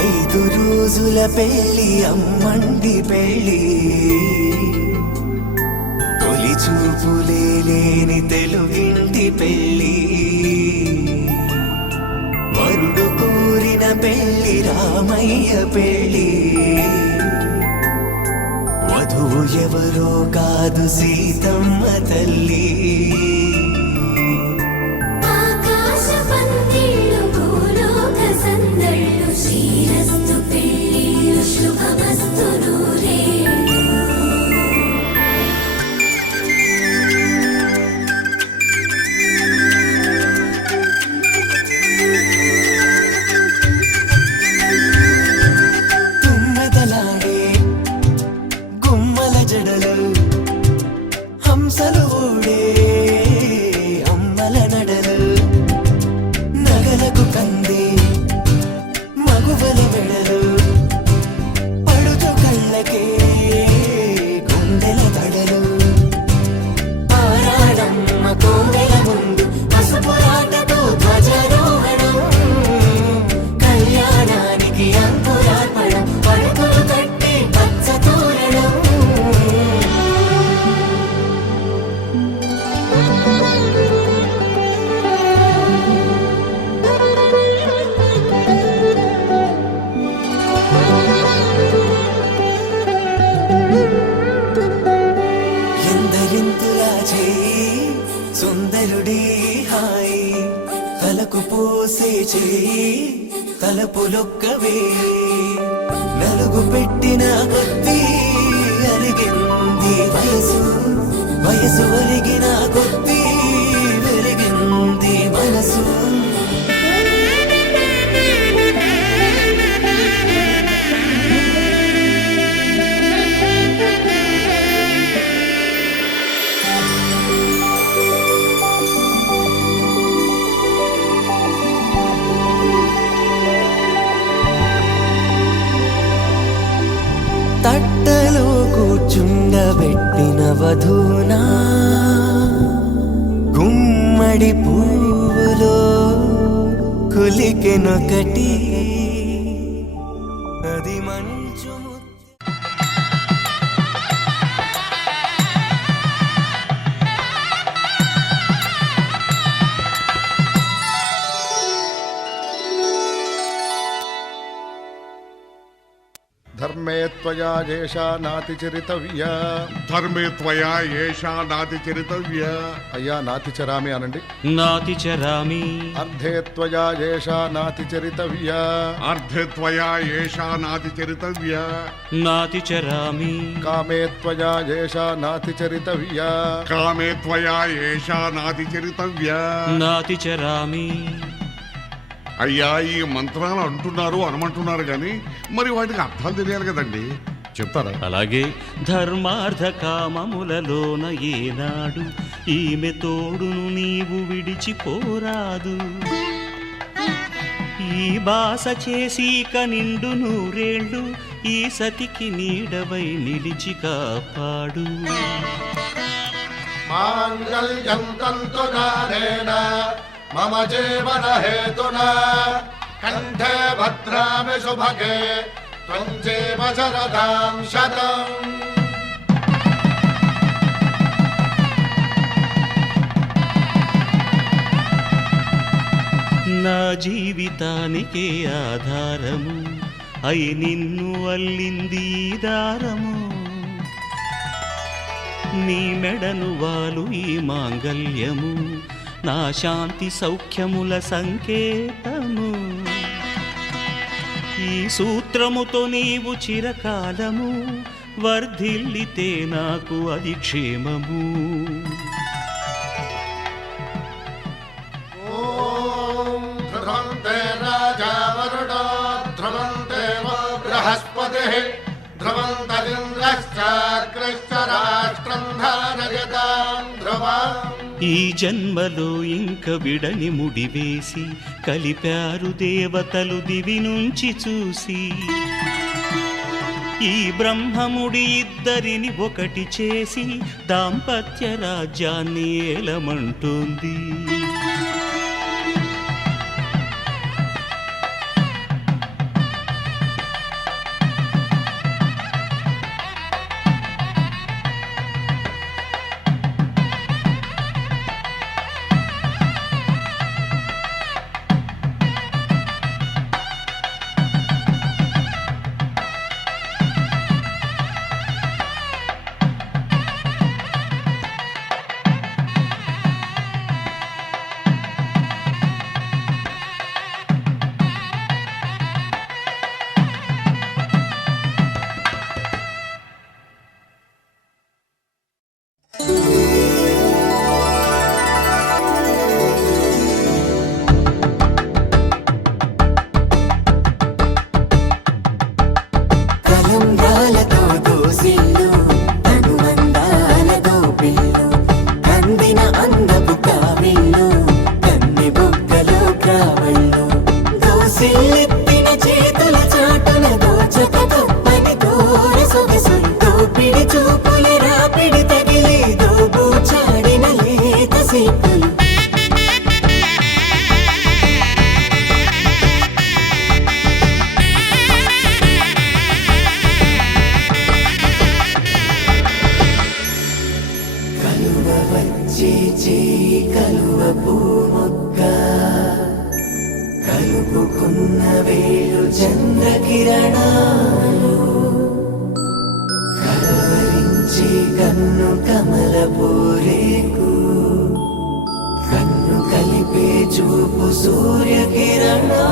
ఐదు రోజుల పెళ్లి అమ్మండి పెళ్లి, తొలి చూపులే లేని తెలుగింటి పెళ్లి, వరుడు కోరిన పెళ్లి రామయ్య పెళ్లి, వధువు ఎవరో కాదు సీతమ్మ తల్లి. హంసలు ఊడే అమ్మల నడలు, నగలకు కంది మగువల మెడలు, పడుచు కళ్ళకే గుండెల తడలు, ఆరాడమ్మ కోవెల ముందు పసుపురాటతో ధ్వజారోహణం, కళ్యాణానికి అంకురార్పణం, పడుకులు కట్టి పచ్చ తోరణం. ఎందరింతులా చేయి సుందరుడి హాయి, తలకు పోసే చేయి తలపులొక్కవే, నలుగు పెట్టిన కొద్దీ అలిగింది వయసు, వయసు ఒరిగిన కొద్దీ వెలిగింది మనసు. తట్టలో కూర్చుండబెట్టిన వధూనా, గుమ్మడి పువ్వులో కులికెనొకటి, అది మంచు. ధర్మే త్వయా ఏషా నాతి చరితవ్య, ధర్మే త్వయా ఏషా నాతి చరితవ్య. అయ్యా నాతి చరామి అనండి. నాతి చరామి. అర్ధే త్వయా ఏషా నాతి చరితవ్య, అర్ధే త్వయా ఏషా నాతి చరితవ్య. నాతి చరామి. కామే త్వయా ఏషా నాతి చరితవ్య, కామే త్వయా ఏషా నాతి చరితవ్య. నాతి చరామి. అయ్యా ఈ మంత్రాలు అంటున్నారు అనమంటున్నారు కానీ మరి వాటికి అర్థాలు తెలియాలి కదండి, చెప్తారా? అలాగే ధర్మార్థ కామములలోన ఏనాడు ఈమె తోడును నీవు విడిచిపోరాదు, ఈ బాస చేసి కనిండు నూరేళ్ళు ఈ సతికి నీడవై నిలిచి కాపాడు. మాంగళ్యం తంతునానేన మమ జీవన హేతునా, కంఠే భద్రామి శుభగే త్వం జీవ శరదాం శతం. నా జీవితానికే ఆధారము అయి నిన్ను అల్లింది దారము, నీ మెడను వాలు ఈ మాంగల్యము నా శాంతి సౌఖ్యముల సంకేతము, ఈ సూత్రముతో నీవు చిరకాలము వర్ధిల్లితే నాకు అది క్షేమము. ఓం ధ్రువంతే రాజా వరుడో ధ్రువంతే బృహస్పతిః ధ్రువంతరింద్రశ్చాగ్రశ్చ రాష్ట్రం ధారయతాం ధ్రువం. ఈ జన్మలో ఇంక విడని ముడివేసి కలిపారు దేవతలు దివి నుంచి చూసి, ఈ బ్రహ్మముడి ఇద్దరిని ఒకటి చేసి దాంపత్య రాజ్యాన్ని ఏలమంటుంది. కలంబ్రాలతో దోసిళ్ళు అనుబంధాలతో పిల్లు కందిన అందపు కావిళ్ళు కన్ని బొక్కలు క్రావళ్ళు దోసిళ్ళెత్తిన చేతుల చాటున దోచక తప్పని దూర సొగసులు దోపిడి చూపుల రాపిడి తగిలి దోబూచాడిన లేత సీపులు కలువ వచ్చే చేయి కలువ పూమొక్క కలుపుకున్న వేలు చంద్రకిరణాలు కలవరించే కన్ను కమల పూరేకు కన్ను కలిపే చూపు సూర్యకిరణాలు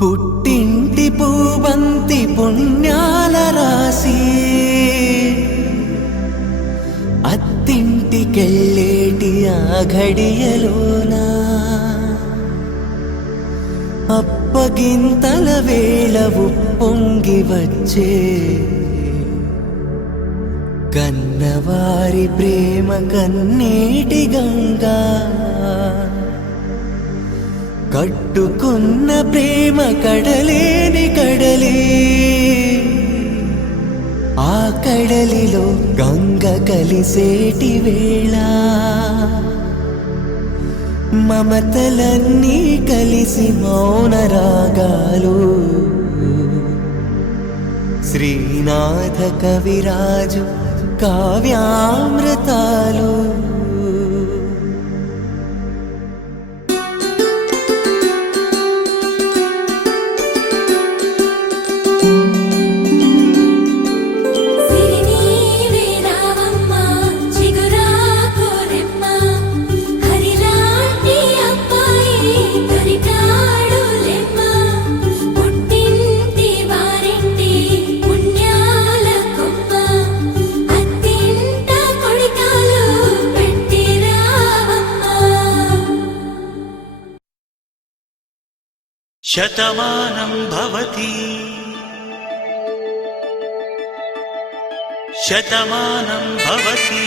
పుట్టింటి పూబంతి పుణ్యాల రాసి అత్తింటికెళ్ళేటి ఆ ఘడియలోనా అప్పగింతల వేళ ఉప్పొంగి వచ్చే కన్నవారి ప్రేమ కన్నీటి గంగా కట్టుకున్న ప్రేమ కడలేని కడలి ఆ కడలిలో గంగ కలిసేటి వేళ మమతలన్నీ కలిసి మౌన రాగాలు శ్రీనాథ కవిరాజు కావ్యామృతాలు శతమానం భవతి శతమానం భవతి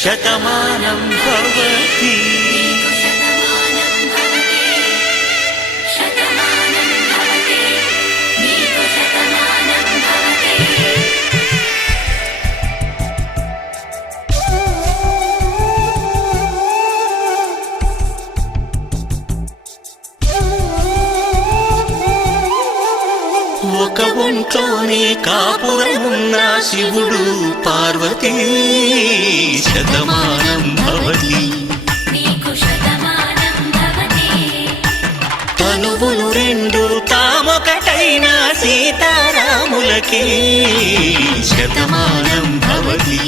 శతమానం భవతి ఒక ఒంట్లోనే కాపురమున్న శివుడు పార్వతీ శతమానం భవతి తనువులు రెండు తామొకటైన సీతారాముల రాములకి శతమానం భవతి.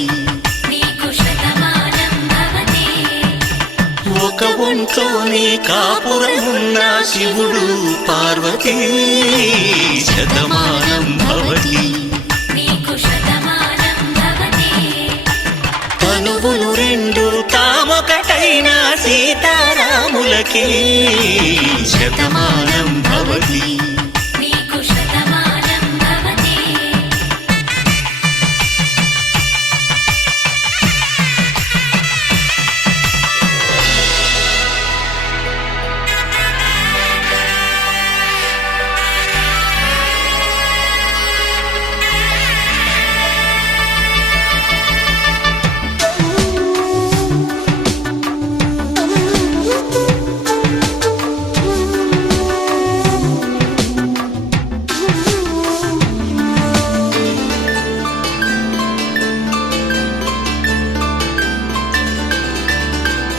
ఒక ఒంట్లోనే కాపురమున్న శివుడు పార్వతీ శతమానం భవతి. తనువులు రెండు తామొకటైన సీతారాములకి శతమానం భవతి.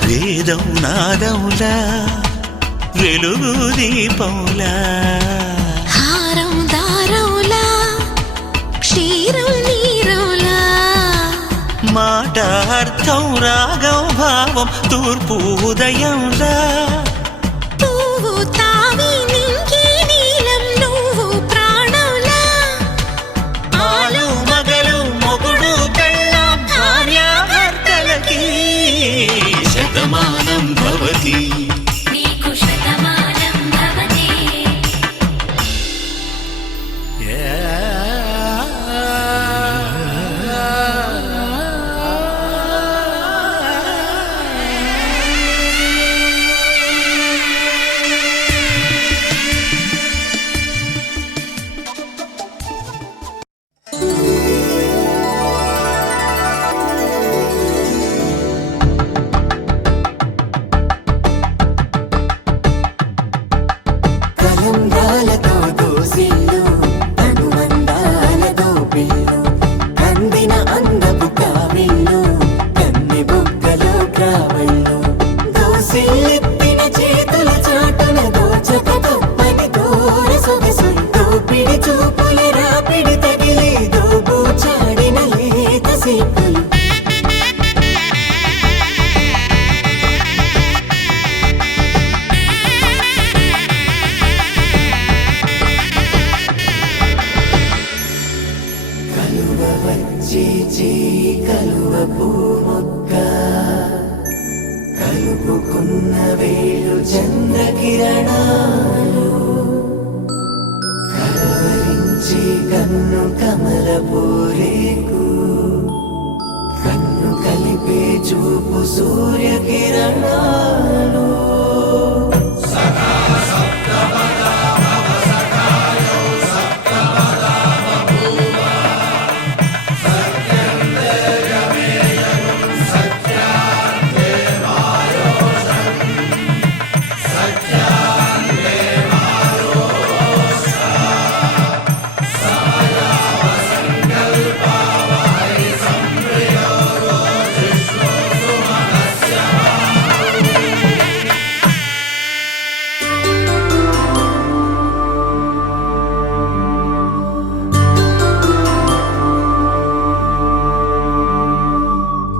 వేదం నాదములా వెలుగు దీపంలా హారం దారంలా క్షీరం నీరంలా మాట అర్థం రాగం భావం తూర్పు ఉదయంలా పువ్వు తావి నింగి నీలం నువ్వు ప్రాణంలా ఆలు మగలు మొగుడు పెళ్ళాం భార్యాభర్తలకి శతమానం భవతి. కలంబ్రాలతో దోసిళ్ళు తనువందాలతో పిల్లు కందిన అందపు కావిళ్ళు కన్నె బుగ్గలో కావళ్ళు దోసిళ్ళెత్తిన చేతుల చాటున దోచక తప్పని దూర సొగసులు దోపిడి చూపుల రాపిడి తగిలి దోబూచాడిన లేత సీపులు వచ్చే చేయి కలువ పూమొక్క కలుపుకున్న వేలు చంద్రకిరణాలు కలవరించే కన్ను కమల పూరేకు కన్ను కలిపే చూపు సూర్యకిరణాలు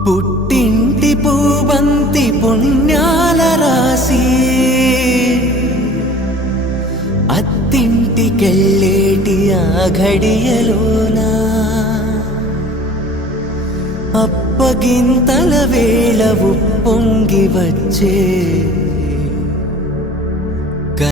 పుట్టింటి పూబంతి పుణ్యాల రాసి అత్తింటికెళ్ళేటి ఆ ఘడియలోనా అప్పగింతల వేళ ఉప్పొంగి వచ్చే